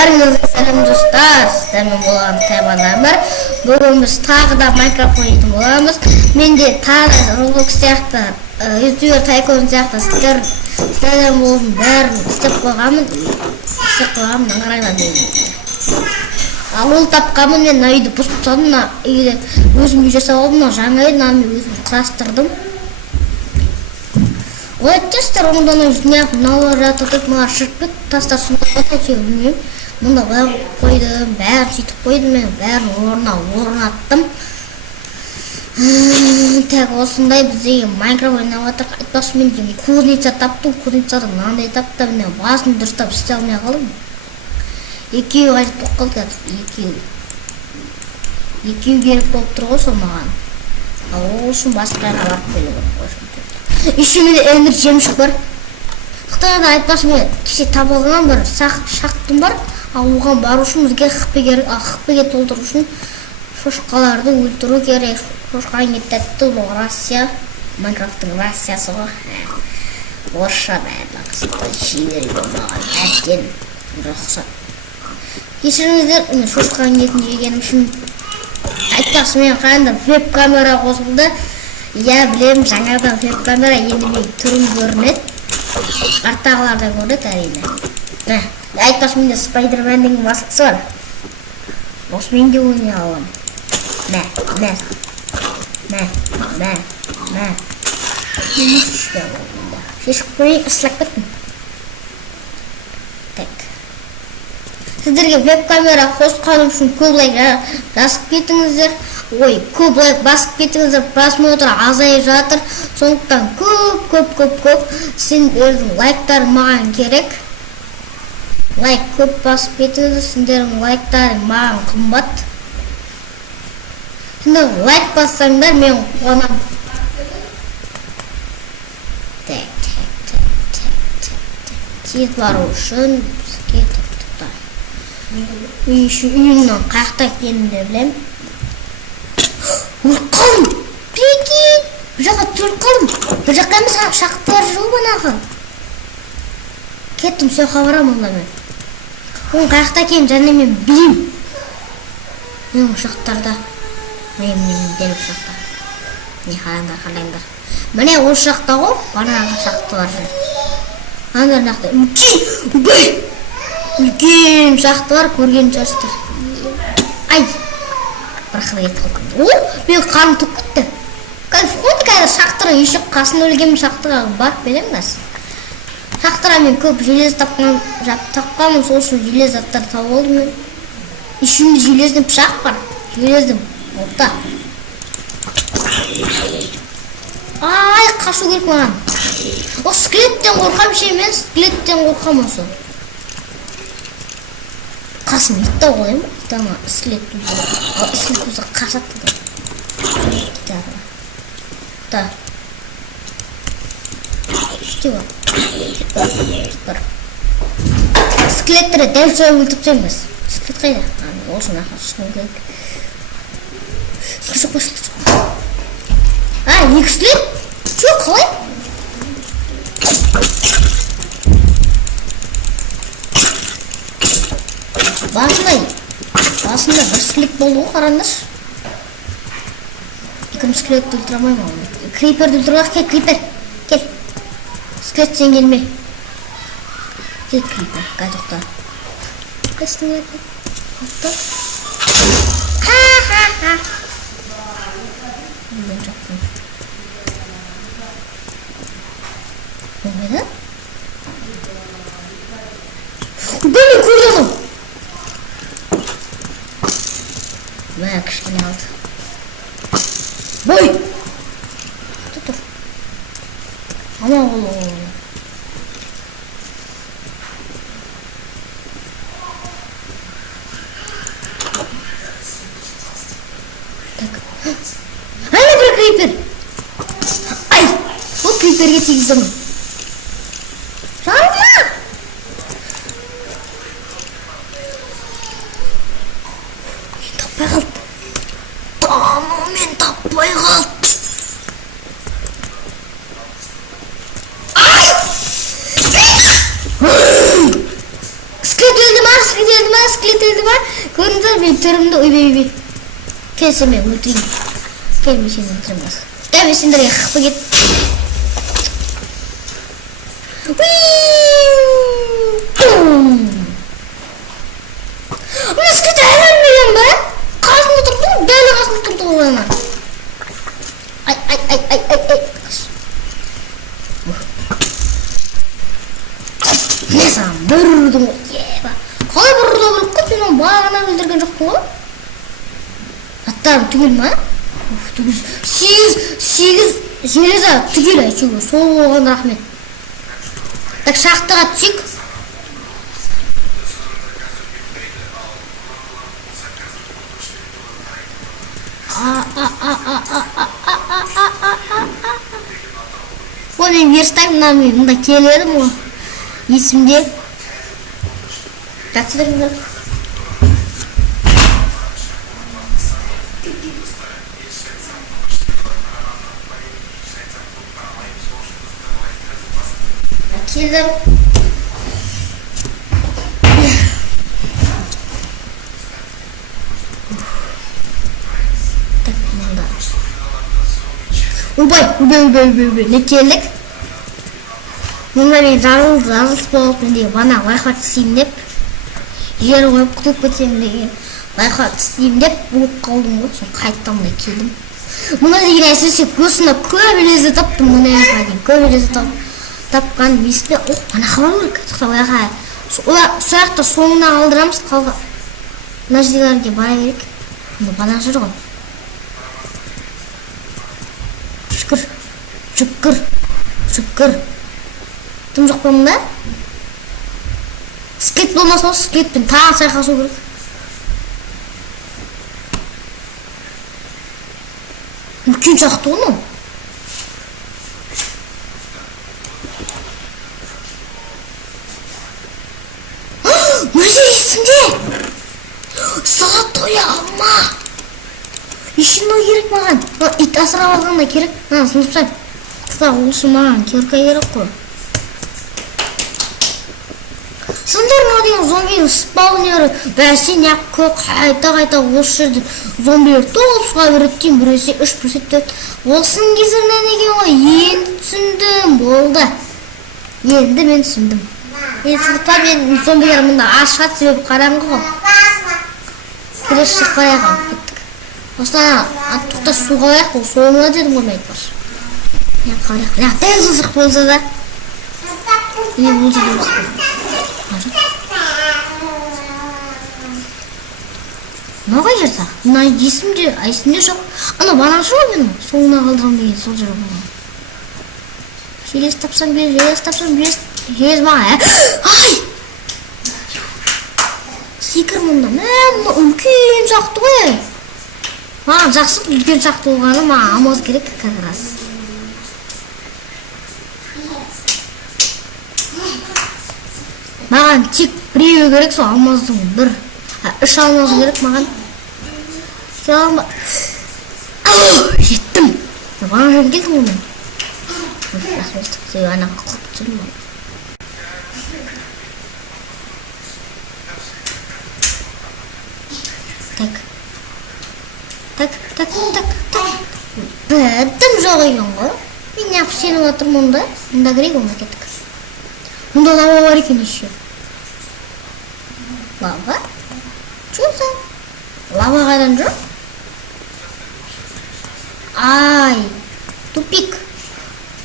Бәріңізге сәлем достар, сіздермен болған Тайбандар. Бүгін біз тағы да Майнкрафт ойнайтын боламыз. Менде тағы Roblox сияқты, ютубер Тайкон сияқты сіздерден болған бәрін істеп қойғанмын, аңғарайла деймін. Ал ол тапқанмын, мен үйді бұзып тастадым, үйде өзім үй жасап алдым, жаңа үйді өзім құрастырдым. Ой, тестер оңдан өзінеп, мыналар жатып, мыналар шырпып, тастар сұндағы тәте білмеймін. Мұнда бәрін қойдым, бәрін сөйтіп қойдым, мен бәрін орнаттым. Так, осындай бізде Майнкрафт ойнап жатырмық. Айтпақшы мен деймін, кузница таптым, кузницада мынандай таптым, мен басын дұрыстап істей алмай қалдым. Екеуі қажет болып қалды, екеуі керек болып тұр ғой сол маған. Ал ол үшін басқа жерге барып келу керек қой. Еще менде эндер жемшік бар. Қытайда айтпақшы мен кеше табылған бір шақтым бар. Ал оған бару үшін бізге хпге толтыру үшін шошқаларды өлтіру керек. Шошқаң еттетті, бұл Россия. Майнкрафттың Россиясы ғой. Орысша бәрі жебері болмаған әттен рұқсат. Кешіріңіздер, мен шошқаң етін жегенім үшін айтпақшы мен қайында веб-камера қосылды. Я білем, жаңадан веб-камера енді мен түрін көрінеді. Арттағыларда көрінеді әрине. Айтпақшы менде Спайдермэннің маскасы бар. Осы мен де ойнай аламын. Мә. Шешіп көрейін, ысылап кеттім. Так. Сіздерге веб-камера қосқаным үшін көп лайк жазып кетіңіздер. Ой, көп лайк басып кетіңіздер, просмотр азайып жатыр. Сондықтан көп сендердің лайктар маған керек. Лайк көп басып кетіңіздер, сендердің лайктарың маған қымбат. Сендер лайк бассаңдар, мен қуанам. Тез бару үшін бізге тұртықта. Үйімнің қаяқта екенін де білем. Қалым! Прикинь! Бір жаққа түсіріп қалым. Бір жаққа емес шақтылар жыл банағы. Кеттім, сояққа барам онда мен. Оның қаяқта екенін және мен білем. Мен шақтарда. Мен дәл шақта. Не қараңдар. Міне ол шақта ғой, банағы шақтылар жүр. Аңдар нақты. Үлкен шақтылар көрген шаштыр. Ай! Бірқыда кетті қалқан. О, мен қарым тұп күтті. Қойды қазір шақтыра ешік қасын өлгенім шақтыра барып береміз. Шақтыра мен көп желез тапқанмын, сол үшін желез заттар тауып алдым мен. Ішінде желездің пышақ бар. Желездің олта. Ай, қашу керек маған. О, скелеттен қорқам ше, мен скелеттен қорқам осы. Қасын итті қойым. Итама скелет өзі. Скелет өзі қашатты да. Да. Үште бар. Скелеттері дәл сөйіп өлтіп сөйміз. Скелет қайда? Олсын ақа шықын керек. Скелет қойсылды. Екі скелет? Жоқ, қалай? Басында бір скелет болды ғой, қараңдаршы. Екінші скелетті өлтіре алмаймын оны. Криперді өлтіруге кел, крипер. Кел. Скелет сен келме. Кел, крипер. Қай тоқта. Қайсың еді? Тоқта. Ха-ха-ха. Өлген жоқпын. Болмайды? Бөлі көрдім. Мә, кішкене алды. Бой! Тұр. Ама олы. Так. Айна бір крипер. Ай! Бұл криперге тегіздім. Жарма! Мен таппай қалды. Скелет өлді ма? Скелет elde var. Görüntüler benim törümde uyuy. Keseme öldüreyim. Gelmişsin öldürmez. Gelmişsin de yakıp git. Nasıl ki dayanamıyorum ben? Karşımda durdu, deli karşımda durdu bana. Ay. Ne zaman vurdum yeba. Kalay vurdu vurup kötünün bağına öldürgen yok mu? Hatta tügül mü? Tügül. 8 железа tügül açıyor. Soğuğun rahmet. Так шахтаға түсейік. Мен верстаймын, мында келедім ғой. Есімде. Жақсы тұрыңдар. Келдім. Убай, не келдік. Мұнда мен жарылыс болып мендегі бана лайфхак істеймін деп, жер қойып құтылып кетсем деген лайфхак істеймін деп болып қалдым ғой, соны қайттан да келдім. Мұнда деген әсіресе көзімде көп елезі таптым, мұнда дейін көп елезі тапқан есімде, ана қалау керек, сояқта сояқта соңына қалдырамыз, қалған мына жерлерге бара берейік. Мұнда бана жүр ғой. Шүкір. Тым жоқ па мұнда? Скелет болмаса ол скелетпен тағы сайқасу керек. Үлкен жақты оны. Мына жер есімде. Золотой алма. Ешін керек маған. Ит асырап алғанда керек. Сынып осы маған керка керек қой. Сындар ма деген зомбидің спаунері бәсе неғып көк қайта осы жерде зомбилер толып шыға береді деймін. Біресе 3 біресе 4. Осының кесірінен екен ғой. Енді түсіндім. Болды. Енді мен түсіндім. Сондықтан мен зомбилер мұнда ашат себебі қараңғы ғой. Біресе шықпай кеттік. Осыдан тоқта суға аяқ ол соңына дедім ғой айтпаш. Дәл сызық болса да не болса да мынау жерде мына есімде жоқ. Ана банашы ғой менің соңына қалдырған деген сол жер болған. Желез тапсам желез маған. Ай! Секір мұнда. Мұнда үлкен жақты ғой. Маған жақсы үлкен жақты болғаны маған алмаз керек как раз. Маған тек біреуі керек, сол алмаздың 3 алмазы керек маған. Жеттім. Бана жөн келдім оның. Себебі ана қылып түсірім ол. Так. Бәдім жоқ екен ғой. Мен неғып сеніп отырмын мұнда. Мұнда керек онда кеттік. Мұнда лава бар екен еще. Лава? Чуса? Лава қайдан жоқ? Ай, тупик.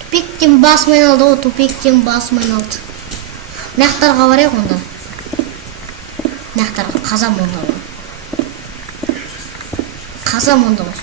Тупиктен басым айналды ғой, тупиктен басым айналды. Маяқтарға барайық онда. Маяқтарға қазам онда ғой. Қазам онда ғой.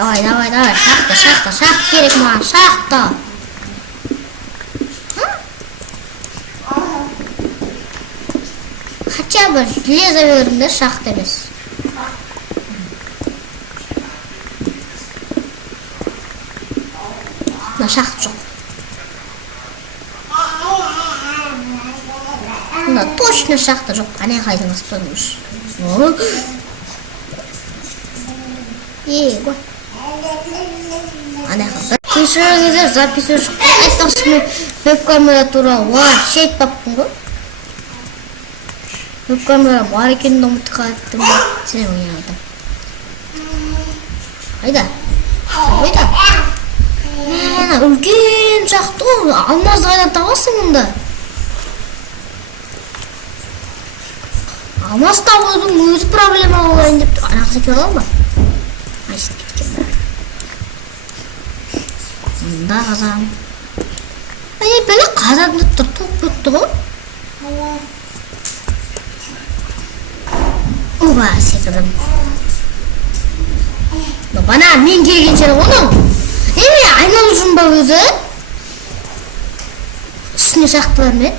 Давай, шахта керек маған, шахта. Хотя бы железо бердім, шахта емес. Мына шахта жоқ. Мына точно шахта жоқ. Ана қайдан аспанымыз. Ғой. Анака. Кешіріңіздер, записываешь. Айтпақшы мен веб-камера туралы вообще айтпаппын ғой. Веб-камера бар екенін ұмытып қалыптым ба? Сен ойнадың. Қайда? Қайда? Мә, үлкен жақты ғой. Алмазды қайдан табасың мұнда? Алмаз табудың өзі проблема болайын деп тұр. Анақсы келе алма? Айсып кеткен бәрі. Мұнда қазан. Бәле қазанды тұр, топ көтті ғой. Оба, секірдім. Бана мен келгенше оның. Айналып жүрмін ба өзі? Үстіне шақты бар ме?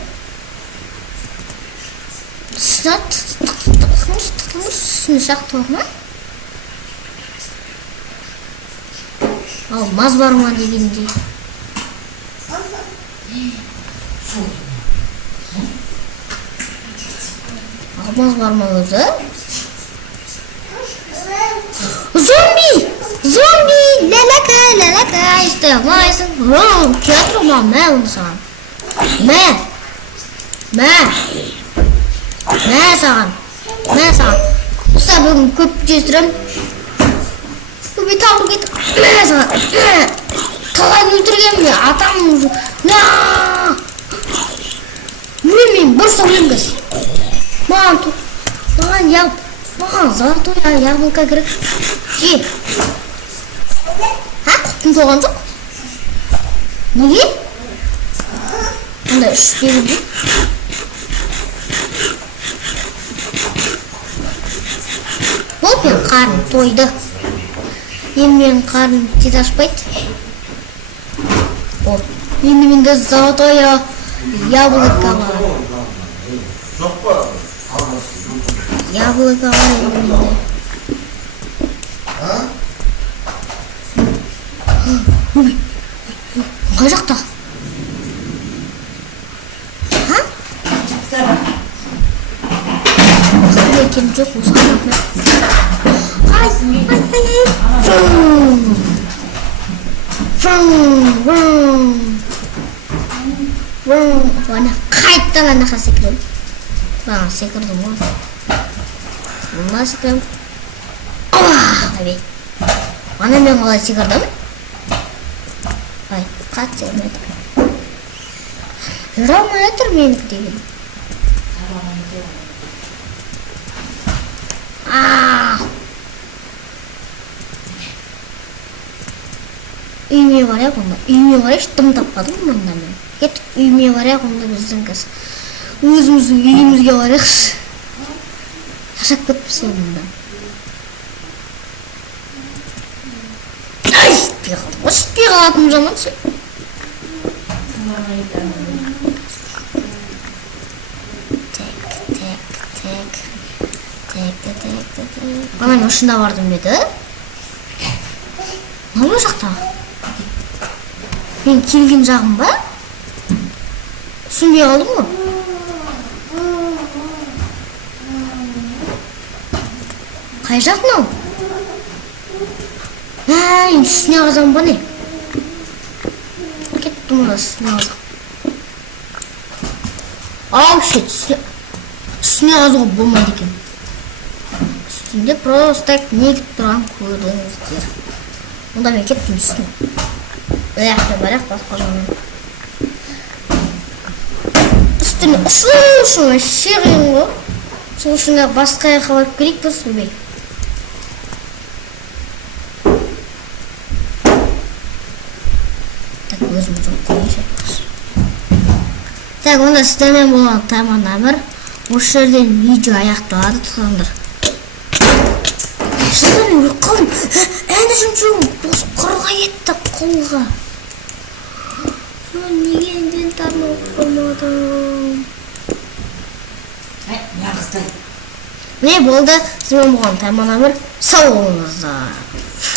Үстіне шақты бар ма? Ал маз бар ма дегендей. Алмаз бар ма өзі? Зомби! Зомби! Ләләкәй, істей алмайсың. Келе тұрма, мә оны саған. Мә саған. Ұста бүгін көп жестірім. Көбей тағыр кет. Мә саған. Талайын өлтірген бе? Атам. Өлемейін, бұрса өлемгіз. Маған яғып. Маған золотой яғылқа керек. Же. Құттың тоған жоқ? Неге? Онда үш беру бе? Ол мен қарным тойды. Енді мен қарным тез ашпайды. Енді менде золотой яблоко бар. Яблоко бар енді. Қай жақта? Қандай екен жоқ осыған бақна. Ана қайттан анаға секірем. Секірдім ғой. Мұнда секірем. Ана мен қалай секірдім? Қат секірмеді. Жүре алмай жатыр менікі деген. Үйме бар яқ онда. Үйме бар яқ, дым таппадым мұнда мен. Кеттік үйме бар яқ онда біздің кәс. Өзіміздің үйімізге бар яқшы. Шашап кетпіз мұнда. Ай, жетпей қалды. Осы жетпей қалатым жаман ше. Ана мен ұшында бардым деді. Не бұл жақта? Мен келген жағым ба? Түсінбей қалдым ғой. Қай жақ мынау? Енді үстіне қазам ба не? Кеттім ұра үстіне қазам. Ау шет, үстіне қазуға болмайды екен. Үстінде просто негіп тұрған көрдіңіздер. Онда мен кеттім үстіне. Аяқты барақ басқа жағынан. Үстіне ұшын шеғин ғой. Сол үшінге басқа яққа барып керек біз өбей. Так, өзім жоқ дейінші. Так, онда сіздермен болған Тайман Әмір. Осы жерден видео аяқталады, тұтаңдар. Шыдан мен өліп қалдым. Әні жұмшығым бос құрға етті қолға. Неге инвентарны оқып қоймадым? Не болды? Сізбен болған Тайман Әмір. Сау болыңыздар.